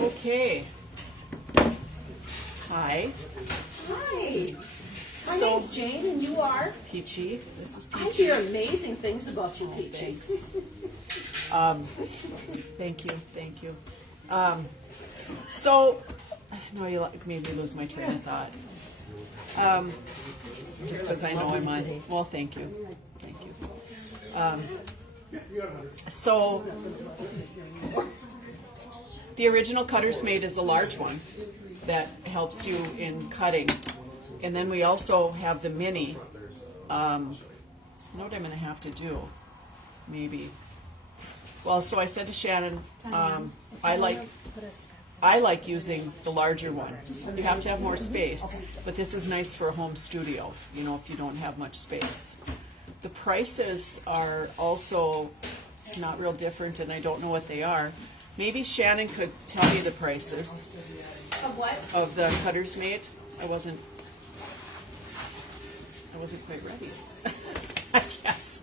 Okay. Hi. Hi. My So- name's Jane, and you are? Peachy. This is I Peachy. hear amazing things about you, Peachy. Thanks. Thank you. Thank you. So, no, you made me lose my train of thought. Just because I know I'm on. Well, thank you. Thank you. So, the original Cutter's Mate is a large one that helps you in cutting. And then we also have the mini. I know what I'm going to have to do. Maybe. Well, so I said to Shannon, I like using the larger one. You have to have more space, but this is nice for a home studio, you know, if you don't have much space. The prices are also not real different, and I don't know what they are. Maybe Shannon could tell me the prices Of what? of the Cutter's Mate. I wasn't quite ready, I guess.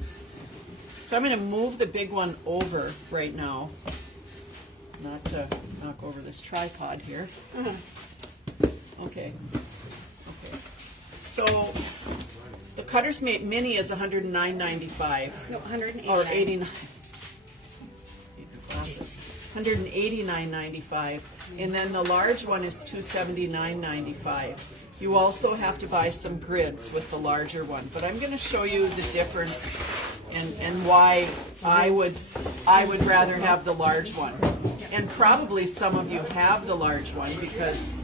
So I'm going to move the big one over right now. Not to knock over this tripod here. Okay. So the Cutter's Mate Mini is $109.95. No, 189. Or 89. Glasses. $189.95. And then the large one is $279.95. You also have to buy some grids with the larger one. But I'm going to show you the difference and why I would rather have the large one. And probably some of you have the large one because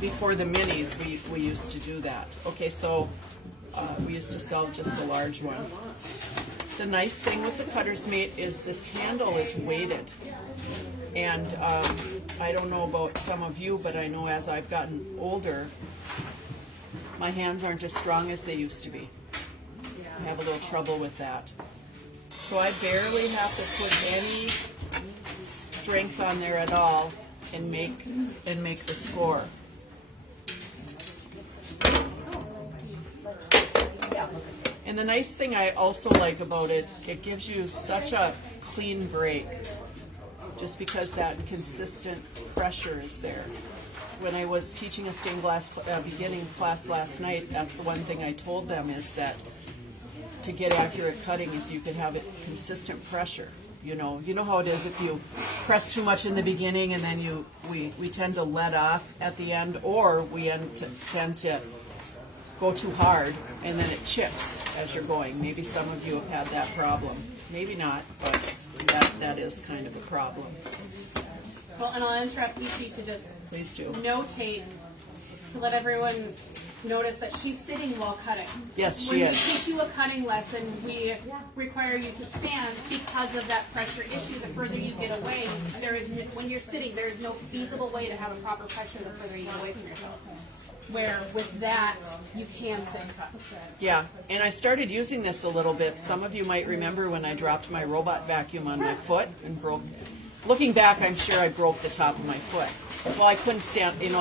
before the minis we used to do that. Okay, so we used to sell just the large one. The nice thing with the Cutter's Mate is this handle is weighted. And I don't know about some of you, but I know as I've gotten older, my hands aren't as strong as they used to be. I have a little trouble with that. So I barely have to put any strength on there at all and make the score. And the nice thing I also like about it, it gives you such a clean break, just because that consistent pressure is there. When I was teaching a stained glass beginning class last night, that's the one thing I told them is that to get accurate cutting, if you could have it consistent pressure. You know how it is if you press too much in the beginning and then we tend to let off at the end, or we tend to go too hard and then it chips as you're going. Maybe some of you have had that problem. Maybe not, but that is kind of a problem. Well, and I'll interrupt Peachy to just Please do. notate to let everyone notice that she's sitting while cutting. Yes, she When we is. teach you a cutting lesson, we require you to stand because of that pressure issue. The further you get away, when you're sitting, there is no feasible way to have a proper pressure the further you get away from yourself. Where with that, you can sit and cut. Yeah, and I started using this a little bit. Some of you might remember when I dropped my robot vacuum on my foot and broke. Looking back, I'm sure I broke the top of my foot. Well, I couldn't stand, it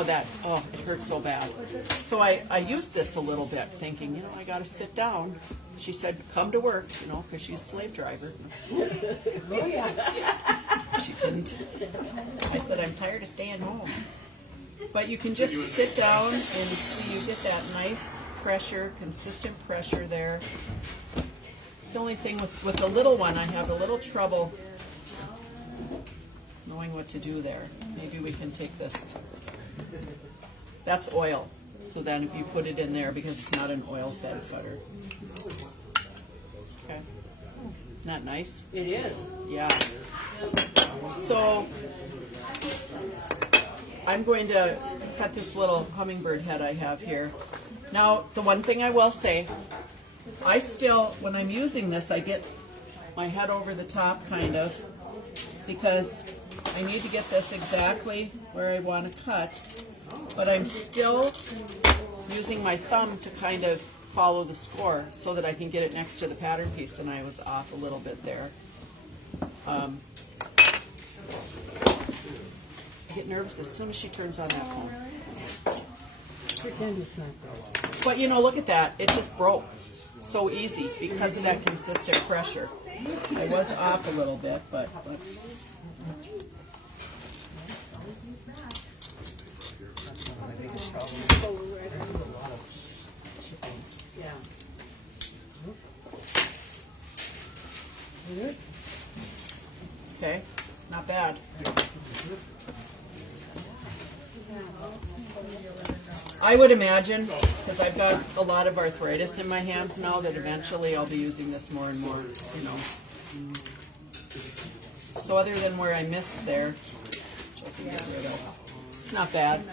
hurt so bad. So I used this a little bit, thinking, I got to sit down. She said, come to work, because she's a slave driver. Oh, yeah. She didn't. I said, I'm tired of staying home. But you can just sit down and see, you get that nice pressure, consistent pressure there. It's the only thing with the little one, I have a little trouble knowing what to do there. Maybe we can take this. That's oil. So then if you put it in there, because it's not an oil-fed cutter. Okay. Not nice? It is. Yeah. So I'm going to cut this little hummingbird head I have here. Now, the one thing I will say, when I'm using this, I get my head over the top, kind of, because I need to get this exactly where I want to cut, but I'm still using my thumb to kind of follow the score so that I can get it next to the pattern piece, and I was off a little bit there. I get nervous as soon as she turns on that phone. Pretend it's not there. But look at that. It just broke so easy because of that consistent pressure. I was off a little bit, but let's Not bad. I would imagine, because I've got a lot of arthritis in my hands now, that eventually I'll be using this more and more, you know. So other than where I missed there, which I can get rid of, it's not bad.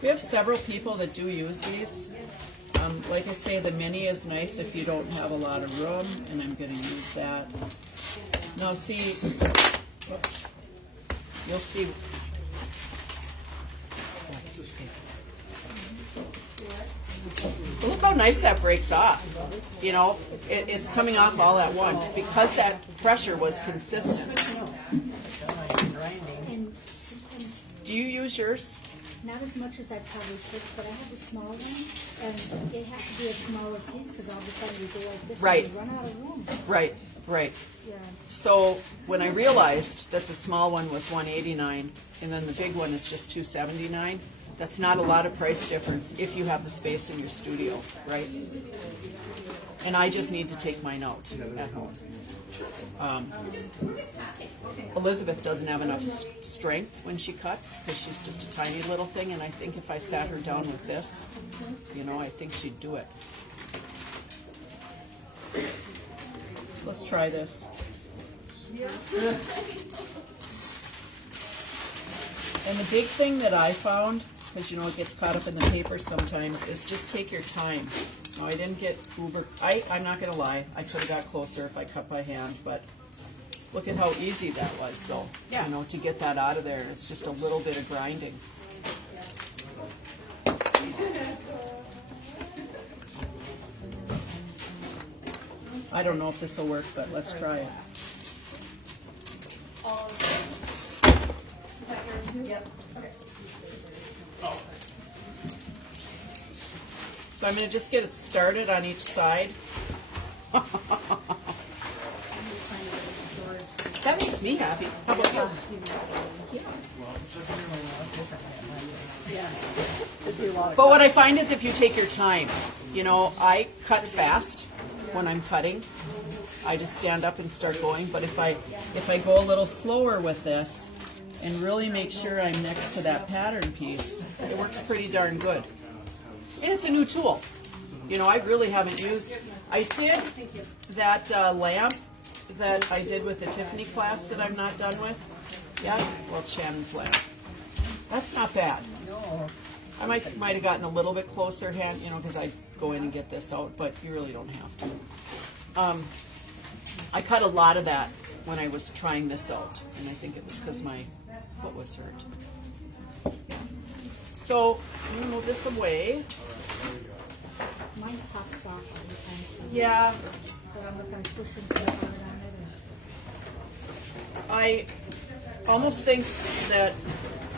We have several people that do use these. Like I say, the mini is nice if you don't have a lot of room, and I'm going to use that. Now see, whoops, you'll see. Look how nice that breaks off. You know, it's coming off all at once because that pressure was consistent. And Do you use yours? not as much as I probably should, but I have a small one, and it has to be a smaller piece because all of a sudden you go like this Right. and you run out of room. Right, right. Yeah. So when I realized that the small one was $189 and then the big one is just $279, that's not a lot of price difference if you have the space in your studio, right? And I just need to take mine out at home. Elizabeth doesn't have enough strength when she cuts because she's just a tiny little thing, and I think if I sat her down with this, you know, I think she'd do it. Let's try this. And the big thing that I found, because you know it gets caught up in the paper sometimes, is just take your time. No, I didn't get uber. I'm not gonna lie, I could have got closer if I cut by hand, but look at how easy that was, though. Yeah. You know, to get that out of there, it's just a little bit of grinding. I don't know if this will work, but let's try it. Yep. So I'm going to just get it started on each side. That makes me happy. How about you? But what I find is if you take your time, you know, I cut fast when I'm cutting. I just stand up and start going. But if I go a little slower with this and really make sure I'm next to that pattern piece, it works pretty darn good. And it's a new tool. You know, I really haven't used. I did that lamp that I did with the Tiffany class that I'm not done with. Yeah, well, it's Shannon's lamp. That's not bad. I might have gotten a little bit closer hand, you know, because I go in and get this out, but you really don't have to. I cut a lot of that when I was trying this out, and I think it was because my foot was hurt. So I'm gonna move this away. Mine pops off all the time. Yeah, So I don't know if I'm pushing too hard on it. I almost think that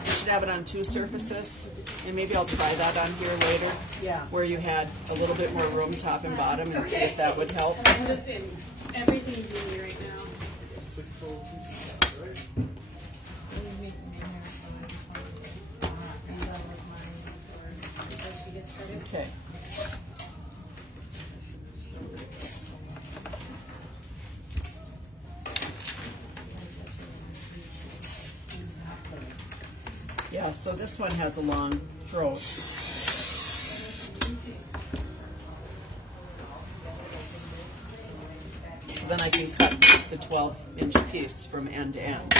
you should have it on two surfaces, and maybe I'll try that on here later. Yeah. Where you had a little bit more room top and bottom, and see if that would help. I'm just in, everything's in me right now. Okay. Yeah, so this one has a long throat. So then I can cut the 12-inch piece from end to end.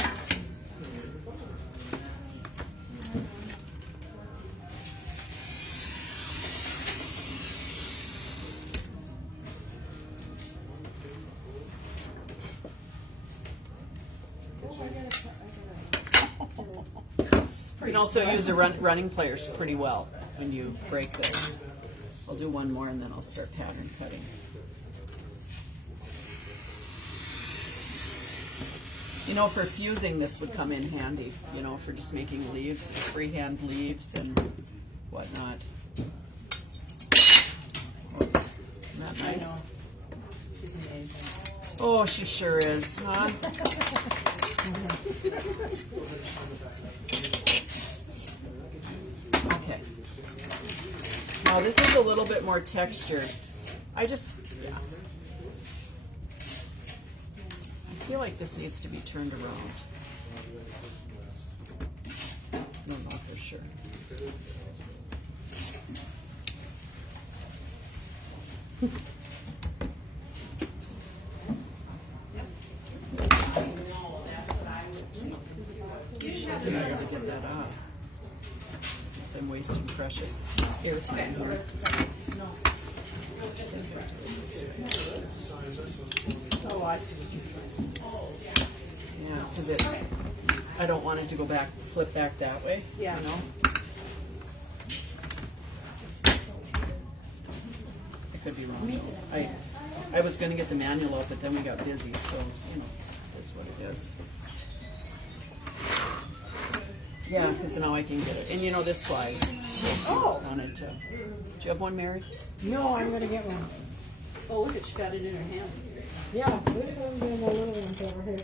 You can also use a running pliers pretty well when you break this. I'll do one more and then I'll start pattern cutting. You know, for fusing, this would come in handy, you know, for just making leaves, freehand leaves and whatnot. Oops. Isn't that nice? She's amazing. Oh, she sure is, huh? Okay. Now Now this is a little bit more textured. I feel like this needs to be turned around. I don't know for sure. I gotta get that off. Guess I'm wasting precious airtime here. Oh, I see what you're doing. Yeah, because I don't want it to go back, flip back that way. Yeah. You know? I could be wrong though. I was gonna get the manual up, but then we got busy, so, you know, that's what it is. Yeah, because now I can get it. And you know, this slides. So Oh. I wanted to. Do you have one, Mary? No, I'm gonna get one. Oh, look, she got it in her hand. Yeah, this one's in the little ones over here.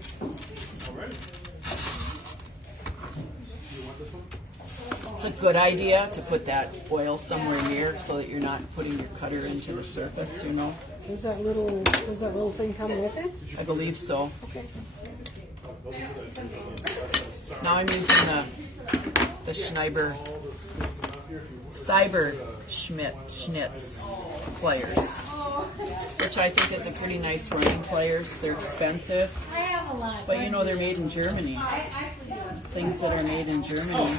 It's a good idea to put that oil somewhere near so that you're not putting your cutter into the surface, you know? Does that little thing come with it? I believe so. Okay. Now I'm using the Schnitz pliers, which I think is a pretty nice running pliers. They're expensive, but you know they're made in Germany. Things that are made in Germany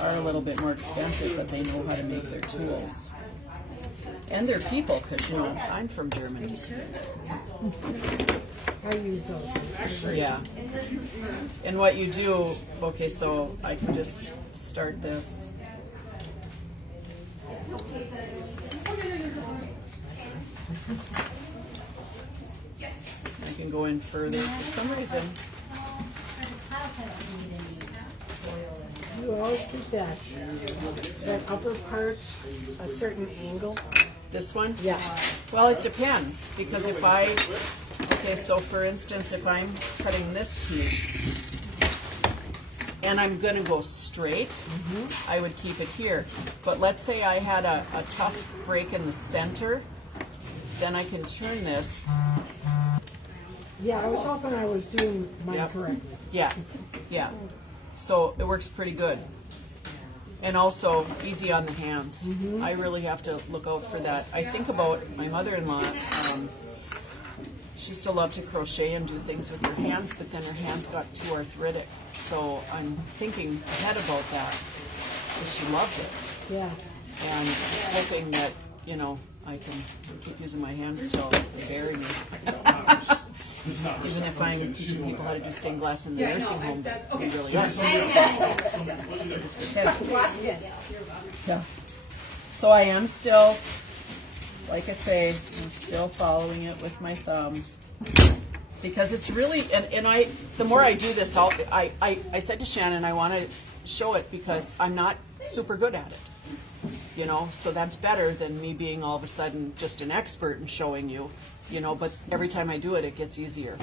are a little bit more expensive, but they know how to make their tools. And they're people, because, you know, I'm from Germany. I use those. Yeah. And what you do, okay, so I can just start this. I can go in further. For some reason, You always keep that upper part a certain angle. this one? Yeah. Well, it depends, because if okay, so for instance, if I'm cutting this piece and I'm gonna go straight, I would keep it here. But let's say I had a tough break in the center, then I can turn this. Yeah, I was hoping I was doing mine Yep. correctly. Yeah, yeah. So it works pretty good. And also easy on the hands. I really have to look out for that. I think about my mother-in-law. She used to love to crochet and do things with her hands, but then her hands got too arthritic. So I'm thinking ahead about that, because she loved it. Yeah. And hoping that, you know, I can keep using my hands till they bury me. Even if I'm teaching people how to do stained glass in the nursing home, but we really aren't. Yeah. So I am still, like I say, I'm still following it with my thumb. Because it's really, and the more I do this, I said to Shannon, I want to show it because I'm not super good at it. You know, so that's better than me being all of a sudden just an expert and showing you, you know, but every time I do it, it gets easier.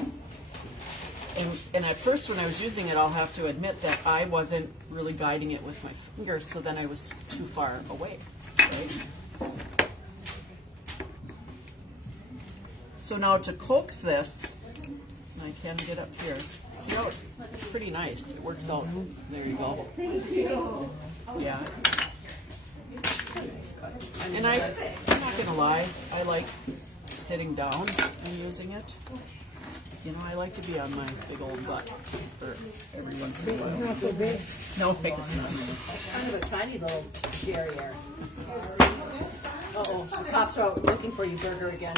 And at first when I was using it, I'll have to admit that I wasn't really guiding it with my fingers, so then I was too far away, right? So now to coax this, and I can get up here, see how it's pretty nice, it works out. There you go. Yeah. And I'm not gonna lie, I like sitting down and using it. You know, I like to be on my big old butt for every once in a It's while. not so big. No, it's not. Kind of a tiny little derriere. Uh-oh, the cops are out looking for you, Burger, again.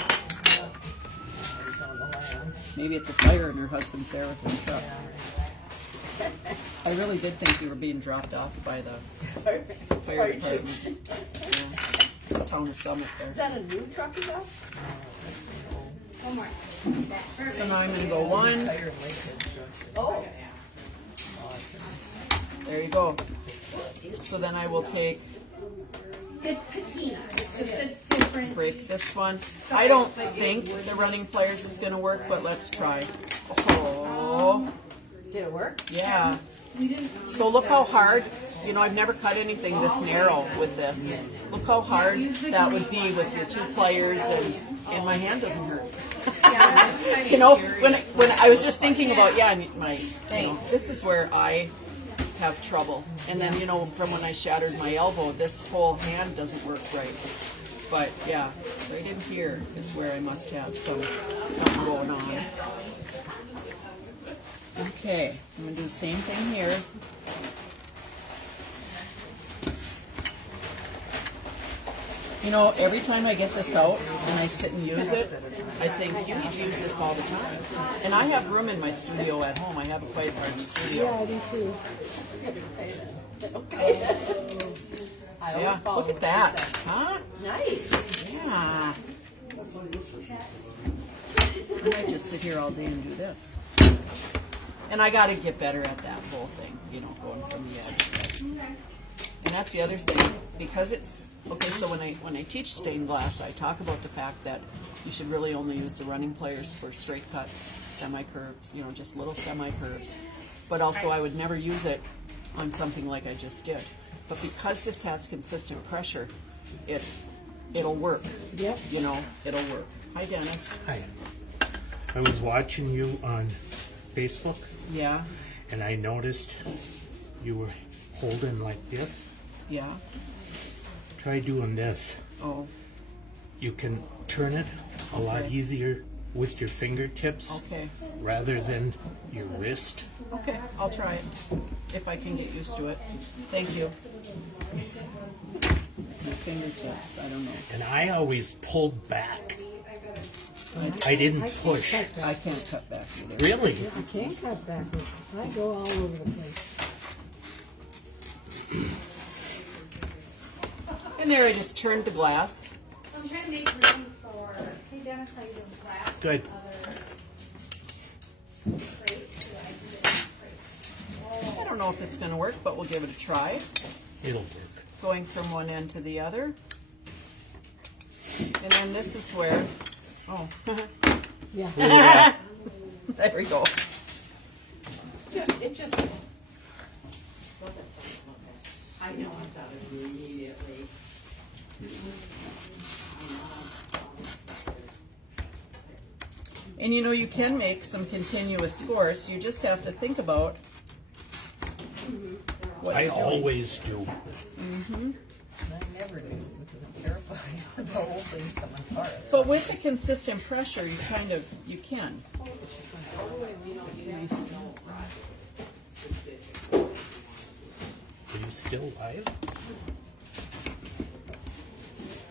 He's on the land. Maybe it's a fire and her husband's there with his truck. I really did think you were being dropped off by the fire department. Yeah. Town of Summit Is there. that a new truck you got? One more. So now I'm gonna go one. Oh. There you go. So then I will take, It's patina. It's just a different. break this one. I don't think the running pliers is gonna work, but let's try. Oh, Did it work? Yeah. So look how hard, you know, I've never cut anything this narrow with this. Look how hard that would be with your 2 pliers, and my hand doesn't hurt. You know, when I was just thinking about, this is where I have trouble. And then, you know, from when I shattered my elbow, this whole hand doesn't work right. But yeah, right in here is where I must have something going on. Okay, I'm gonna do the same thing here. You know, every time I get this out and I sit and use it, I think you need to use this all the time. And I have room in my studio at home. I have a quite large studio. Yeah, I do too. Yeah, look at that, huh? Nice. Yeah. I might just sit here all day and do this. And I got to get better at that whole thing, you know, going from the edge. And that's the other thing, because it's okay. So when I teach stained glass, I talk about the fact that you should really only use the running pliers for straight cuts, semi-curves, you know, just little semi-curves. But also, I would never use it on something like I just did. But because this has consistent pressure, it'll work. Yep. You know, it'll work. Hi, Dennis. Hi. I was watching you on Facebook, Yeah. and I noticed you were holding like this. Yeah. Try doing this. Oh. You can turn it a lot easier with your fingertips Okay. rather than your wrist. Okay. I'll try it if I can get used to it. Thank you. My fingertips. I don't know. And I always pulled back. I didn't push. I can't cut back either. Really? I can't cut backwards. I go all over the place. And there, I just turned the glass. I'm trying to make room for, hey Dennis, how you doing? Glass. Good. Other crates. I don't know if this is going to work, but we'll give it a try. It'll work. Going from one end to the other. And then this is where, oh, Yeah. there we go. It just. I know, I thought of you immediately. And you know, you can make some continuous scores. You just have to think about what I you're doing. always do. I never do because I'm terrified of the whole thing coming apart. But with the consistent pressure, you can. Are you still live?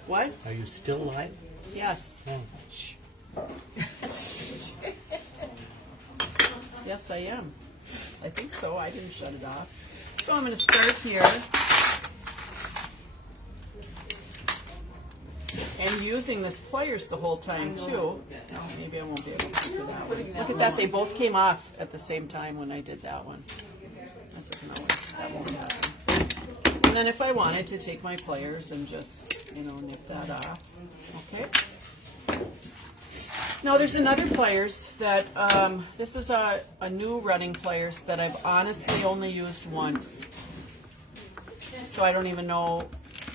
What? Are you still live? Yes. Oh, shh. Yes, I am. I think so. I didn't shut it off. So I'm going to start here. And using this pliers the whole time, too. No, maybe I won't be able to do that one. Look at that. They both came off at the same time when I did that one. That doesn't always, that won't happen. And then if I wanted to take my pliers and just, you know, nip that off. Okay. Now there's another pliers that, this is a new running pliers that I've honestly only used once. So I don't even know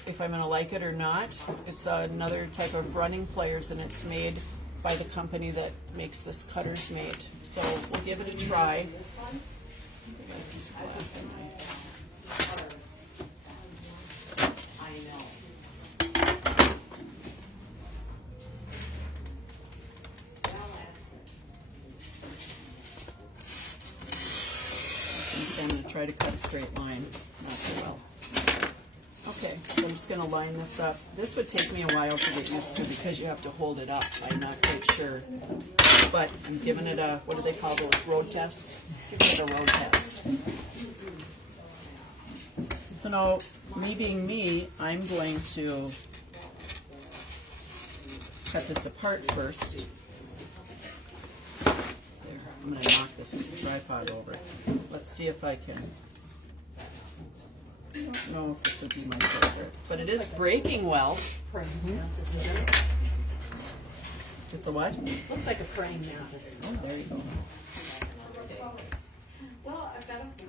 if I'm going to like it or not. It's another type of running pliers, and it's made by the company that makes this Cutter's Mate. So we'll give it a try. I got a piece of glass in my- I'm going to try to cut a straight line. Not so well. Okay, so I'm just going to line this up. This would take me a while to get used to because you have to hold it up. I'm not quite sure. But I'm giving it a, what do they call those, road tests? Giving it a road test. So now, me being me, I'm going to cut this apart first. There, I'm going to knock this tripod over. Let's see if I can. I don't know if this would be my favorite, but it is breaking well. It's a what? Looks like a praying mantis. Oh, there you go. I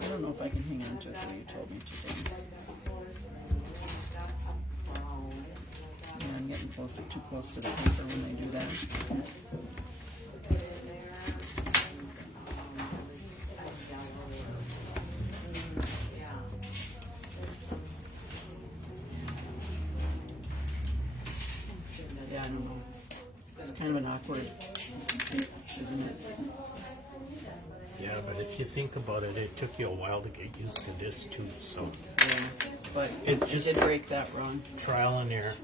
don't know if I can hang on to it the way you told me to, James. Yeah, I'm getting closer, too close to the paper when they do that. Yeah, I don't know. It's kind of an awkward, isn't it? Yeah, but if you think about it, it took you a while to get used to this too, so Yeah, but It it just- did break that wrong. trial and error.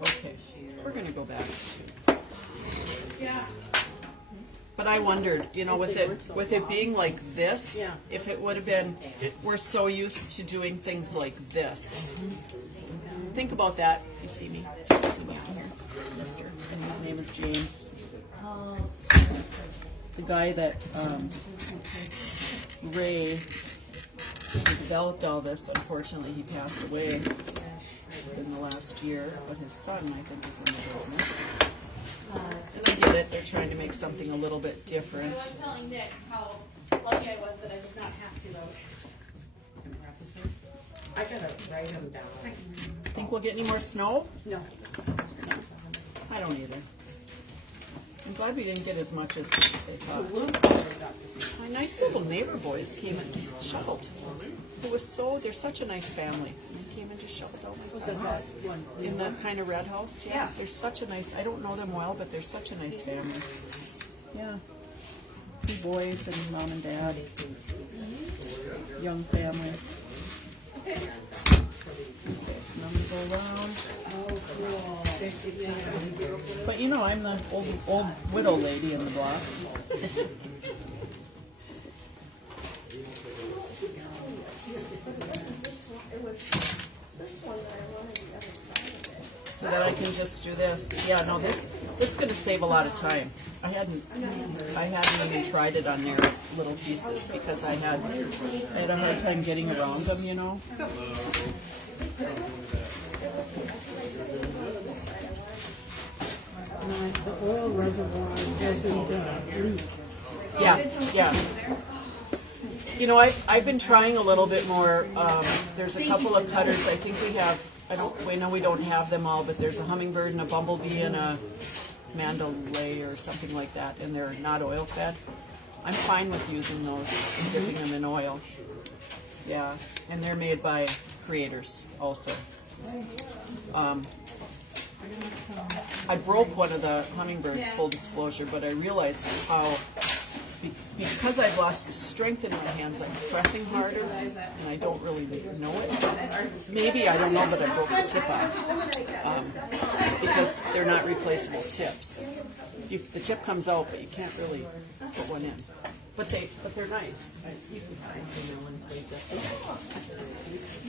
Okay, we're gonna go back to. But I wondered, you know, with it being like this, Yeah. if it would have been, we're so used to doing things like this. Think about that. You see me? You see me out here, Mister, and his name is James. The guy that Ray, who developed all this, unfortunately, he passed away in the last year, but his son, I think, is in the business. And I get it, they're trying to make something a little bit different. I was telling Nick how lucky I was that I did not have to though. I gotta write them down. Think we'll get any more snow? No. I don't either. I'm glad we didn't get as much as they thought. My nice little neighbor boys came and shoveled. It was so, they're such a nice family. They came and just shoveled out my side. In the kind of red house, yeah. They're such a nice, I don't know them well, but they're such a nice family. Yeah. 2 boys and mom and dad. Young family. Okay, so now I'm gonna go around. But you know, I'm the old widow lady in the block. So that I can just do this. Yeah, no, this is going to save a lot of time. I hadn't even tried it on their little pieces because I had a hard time getting around them, you know. The oil reservoir doesn't leak. Yeah. You know, I've been trying a little bit more. There's a couple of cutters. I think we have. We know we don't have them all, but there's a hummingbird and a bumblebee and a mandalay or something like that, and they're not oil fed. I'm fine with using those and dipping them in oil. Yeah, and they're made by creators also. I broke one of the hummingbirds, full disclosure, but I realized how, because I've lost the strength in my hands, I'm pressing harder, and I don't really know it. Maybe, I don't know, but I broke the tip off. Because they're not replaceable tips. The tip comes out, but you can't really put one in. But they're nice.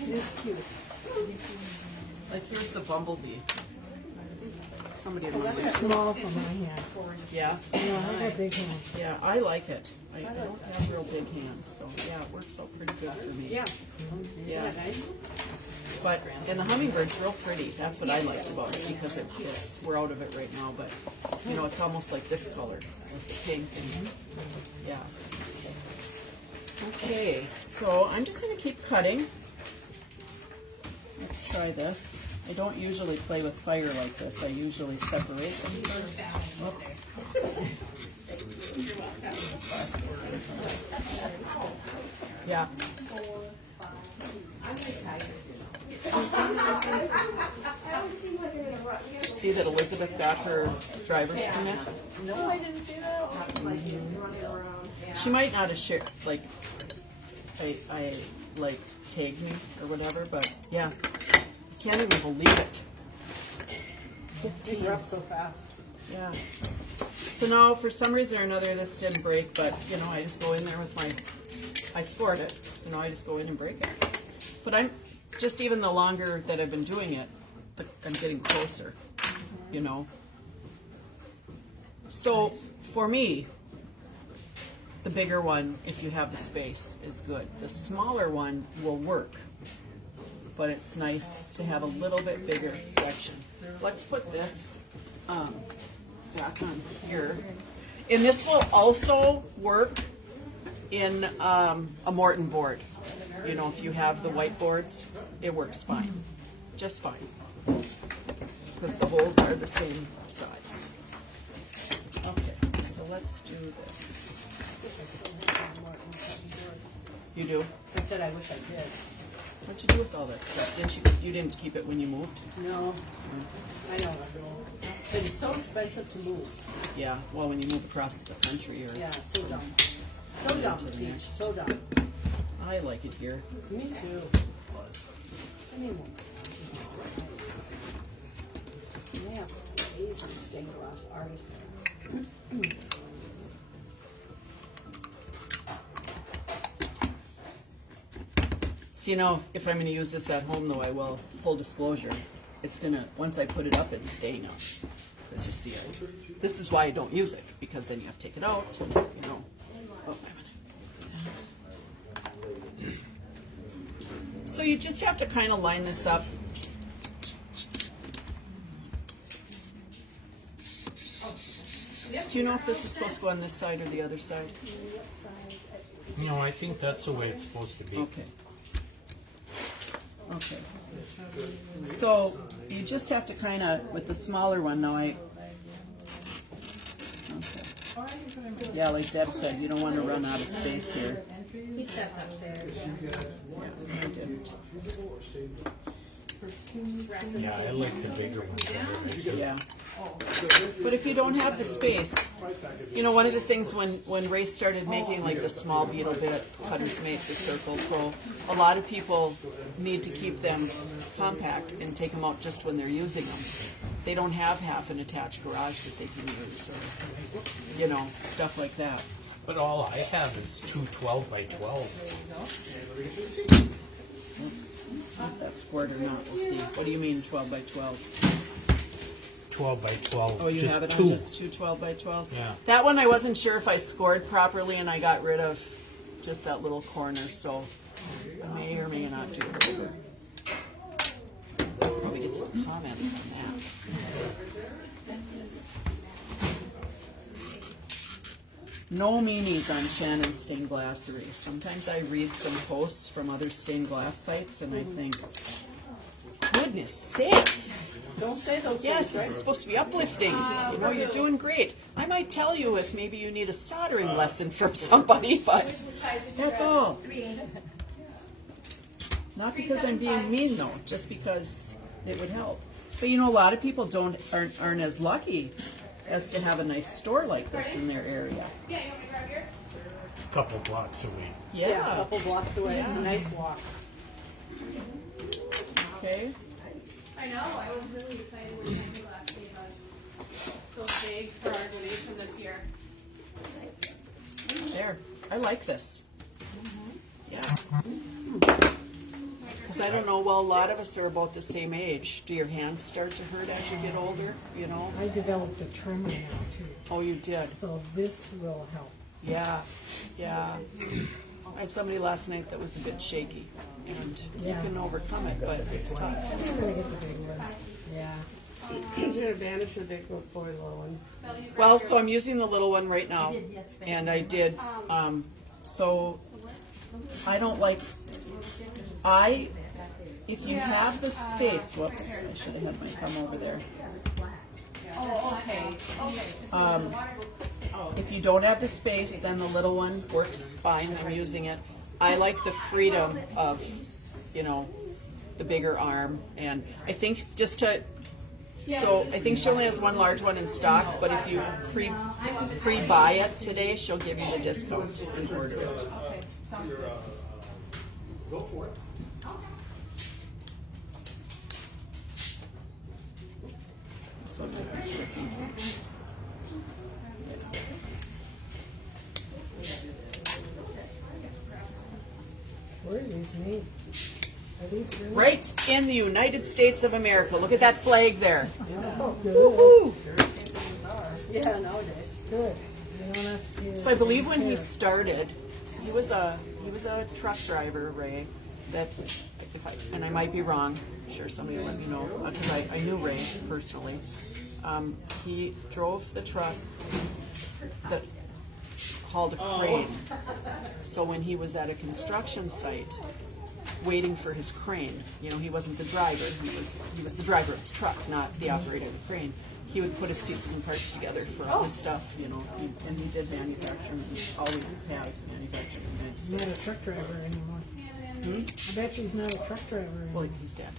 It's cute. Like, here's the bumblebee. Somebody will Too small for my hand. Yeah. Yeah, I got big hands. Yeah, I like it. I don't have real big hands, so yeah, it works out pretty good for me. Yeah. Yeah. But, and the hummingbird's real pretty. That's what I liked about it, because we're out of it right now, but, you know, it's almost like this color, with the pink and, yeah. Okay, so I'm just gonna keep cutting. Let's try this. I don't usually play with fire like this. I usually separate them first. Whoops. Yeah. Did you see that Elizabeth got her driver's permit? No, I didn't see that. She might not have shared, like, I like tagged me or whatever, but yeah, I can't even believe it. They 15. grew up so fast. Yeah. So now, for some reason or another, this didn't break, but you know, I just go in there with I scored it, so now I just go in and break it. But I'm just, even the longer that I've been doing it, I'm getting closer, you know. So for me, the bigger one, if you have the space, is good. The smaller one will work, but it's nice to have a little bit bigger section. Let's put this back on here. And this will also work in a Morton board. You know, if you have the white boards, it works fine, just fine, because the holes are the same size. Okay, so let's do this. You do? I said I wish I did. What'd you do with all that stuff? You didn't keep it when you moved? No, I know. But it's so expensive to move. Yeah, well, when you move across the country or, Yeah, so dumb. So dumb, Peach, so dumb. I like it here. Me too. I mean, they have amazing stained glass artists there. So, you know, if I'm going to use this at home, though, I will. Full disclosure, it's going to, once I put it up, it's staying up. Because you see, this is why I don't use it, because then you have to take it out, and, you know. Oh, wait a minute. So you just have to kind of line this up. Do you know if this is supposed to go on this side or the other side? No, I think that's the way it's supposed to be. Okay. Okay. So you just have to kind of, with the smaller one now, okay. Yeah, like Deb said, you don't want to run out of space here. That's up there. Yeah, I didn't. Yeah, I like the bigger ones better. Yeah. But if you don't have the space, you know, one of the things when Ray started making like the small beetle bit, Cutters Make, the Circle Pro, a lot of people need to keep them compact and take them out just when they're using them. They don't have half an attached garage that they can use, or, you know, stuff like that. But all I have is two 12 by 12. Oops. Is that squared or not? We'll see. What do you mean 12 by 12? 12 by 12. Oh, you just have it two. on just two 12 by 12s? Yeah. That one I wasn't sure if I scored properly, and I got rid of just that little corner, so I may or may not do it over. Probably get some comments on that. No meanies on Shannon Stained Glassery. Sometimes I read some posts from other stained glass sites, and I think, goodness sakes. Don't say those Yes, things, this is right? supposed to be uplifting. You know, you're doing great. I might tell you if maybe you need a soldering lesson from somebody, but that's all. Not because I'm being mean, though, just because it would help. But you know, a lot of people aren't as lucky as to have a nice store like this in their area. Yeah, you want me to grab yours? A couple blocks away. Yeah, a Yeah. couple blocks away. It's a nice walk. Okay. I know, I was really excited when Santa Glass gave us those bags for our donation this year. There. I like this. Yeah. Because I don't know, well, a lot of us are about the same age. Do your hands start to hurt as you get older, you know? I developed a tremor now too, Oh, you did? so this will help. Yeah, yeah. I had somebody last night that was a bit shaky, and you Yeah. can overcome it, but it's tough. I'm gonna get the big one. Yeah. Is there an advantage to the big one for the little one? Well, so I'm using the little one right now, and I did, so I don't like, if you have the space, whoops, I should have had my thumb over there. Oh, okay. If you don't have the space, then the little one works fine. I'm using it. I like the freedom of, you know, the bigger arm, and I think just to, so I think she only has one large one in stock, but if you pre-buy it today, she'll give you the discount and order it. Okay, sounds good. Go for it. This one might be tricky. Where are these made? Are these really? Right in the United States of America. Look at that flag there. Oh, good. Woo-hoo. Yeah, nowadays. Good. You don't have to pay So I believe when he started, he was a truck driver, Ray. That, and I might be wrong. I'm sure somebody will let me know because I knew Ray personally. He drove the truck that hauled a crane. So when he was at a construction site, waiting for his crane, you know, he wasn't the driver, he was the driver of the truck, not the operator of the crane. He would put his pieces and parts together for all his stuff, you know, and he did manufacturing, he always has manufacturing. He's not a truck driver anymore. I bet you he's not a truck driver Well, anymore. he's dead.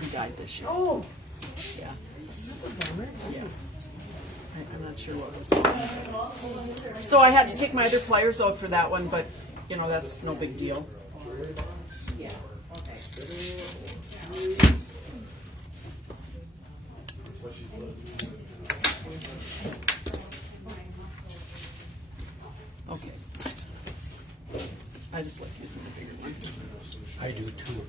He died this year. Oh, Yeah. that's a bummer. Yeah. I'm not sure what was wrong. So I had to take my other pliers out for that one, but, you know, that's no big deal. Okay. I just like using the bigger one. I do too.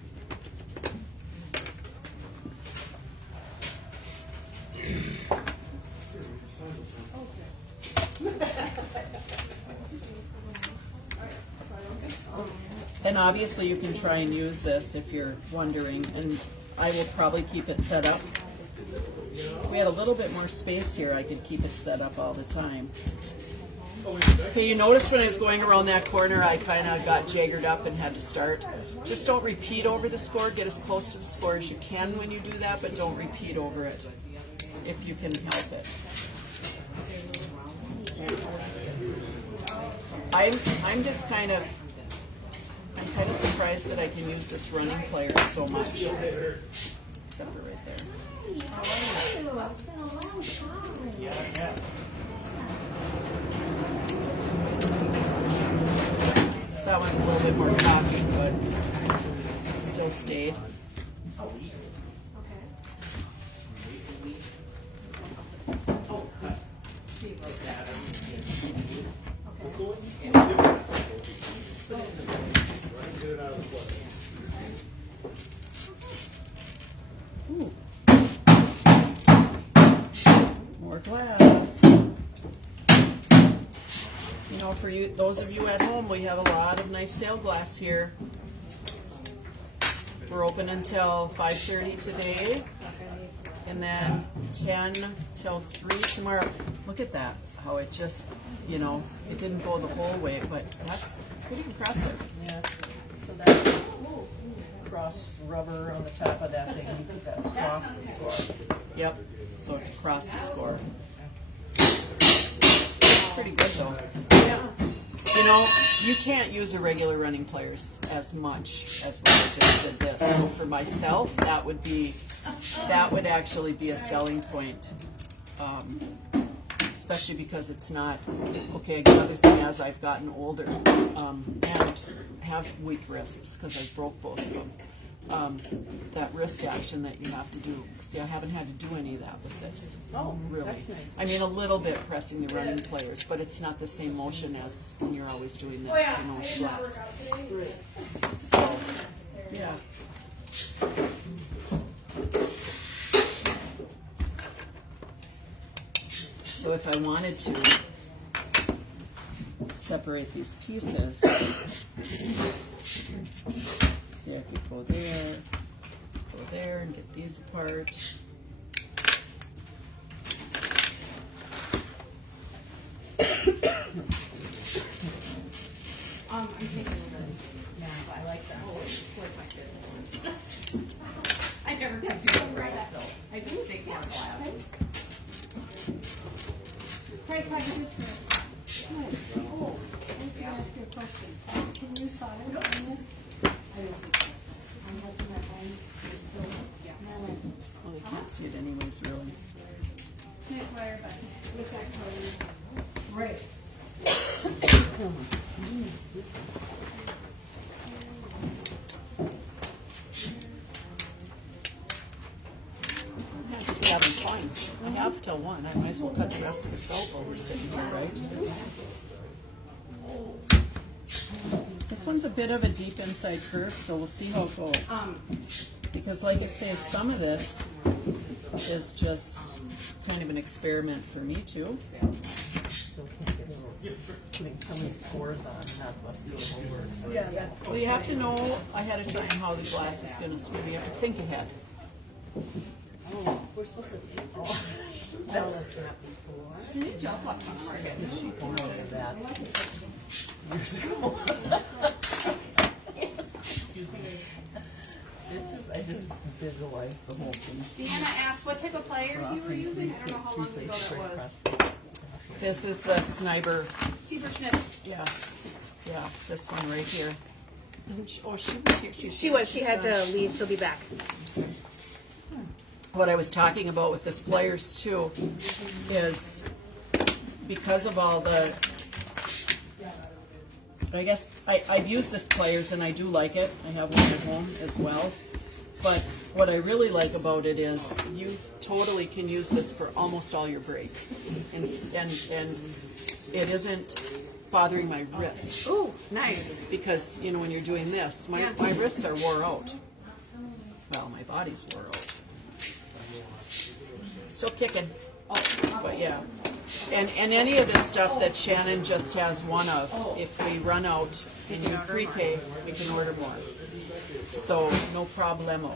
And obviously you can try and use this if you're wondering, and I will probably keep it set up. If we had a little bit more space here, I could keep it set up all the time. Okay, you notice when I was going around that corner, I kind of got jaggered up and had to start. Just don't repeat over the score. Get as close to the score as you can when you do that, but don't repeat over it if you can help it. I'm just kind of surprised that I can use this running player so much. Except for right there. It's been a long time. So that one's a little bit more cocky, but still stayed. Ooh. More glass. You know, for you, those of you at home, we have a lot of nice sail glass here. We're open until 5:30 today, and then 10 till 3 tomorrow. Look at that, how it just, you know, it didn't go the whole way, but that's pretty impressive. Yeah, so that cross rubber on the top of that thing, you put that across the score. Yep, so it's across the score. Pretty good though. Yeah. You know, you can't use irregular running pliers as much as when I just did this. So for myself, that would actually be a selling point. Especially because it's not, okay, another thing as I've gotten older, and have weak wrists because I broke both of them. That wrist action that you have to do. See, I haven't had to do any of that with this. Oh, really. that's nice. I mean, a little bit pressing the running players, but it's not the same motion as when you're always doing this, you know, with glass. So, yeah. So if I wanted to separate these pieces, see, I could go there, and get these apart. I'm tasting Yeah, I like that. I never can do it right that though. I do think more glass. Price packages for Oh, I was gonna ask you a question. Can you solder on this? I don't think so. I'm hoping that home is so, and I went, Well, they can't see it anyways, really. nice wire button. look at her. Right. Yeah, just having fun. I have till 1. I might as well cut the rest of this out while we're sitting here, right? This one's a bit of a deep inside curve, so we'll see how it goes. Because like I say, some of this is just kind of an experiment for me too. So can't get over putting so many scores on and not us do the whole work. Yeah, that's Well, you have to know ahead of time how the glass is going to screw. You have to think ahead. We're supposed to. tell us that before. She came out of that years ago. I just visualized the whole thing. Deanna asked what type of pliers you were using. I don't know how long ago that was. This is the Sniper. Sieberschnitt. Yes. Yeah, this one right here. Isn't she? Oh, she was here. She was. She had to leave. She'll be back. What I was talking about with this pliers too is because of all the, I guess I've used this pliers and I do like it. I have one at home as well. But what I really like about it is you totally can use this for almost all your breaks, and it isn't bothering my wrists. Ooh, nice. Because you know when you're doing this, my wrists are wore out. Well, my body's wore out. Still kicking. But yeah. And any of this stuff that Shannon just has one of, if we run out and you prepay, we can order more. So no problemo.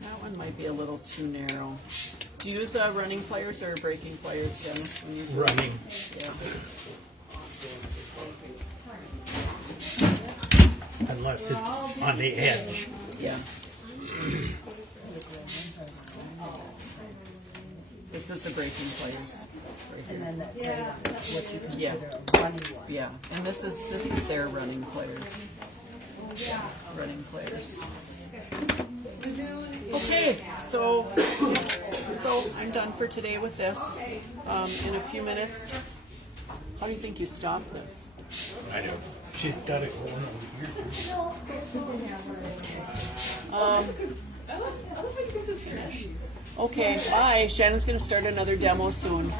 That one might be a little too narrow. Do you use running pliers or breaking pliers, Dennis? When you do Running. Yeah. Unless it's on the edge. Yeah. This is the breaking pliers. Right here. And then what you Yeah. consider running one. Yeah. And this is their running pliers. Running pliers. Okay, so I'm done for today with this. In a few minutes, how do you think you stop this? I know. She's got it going over here. Okay, bye. Shannon's going to start another demo soon.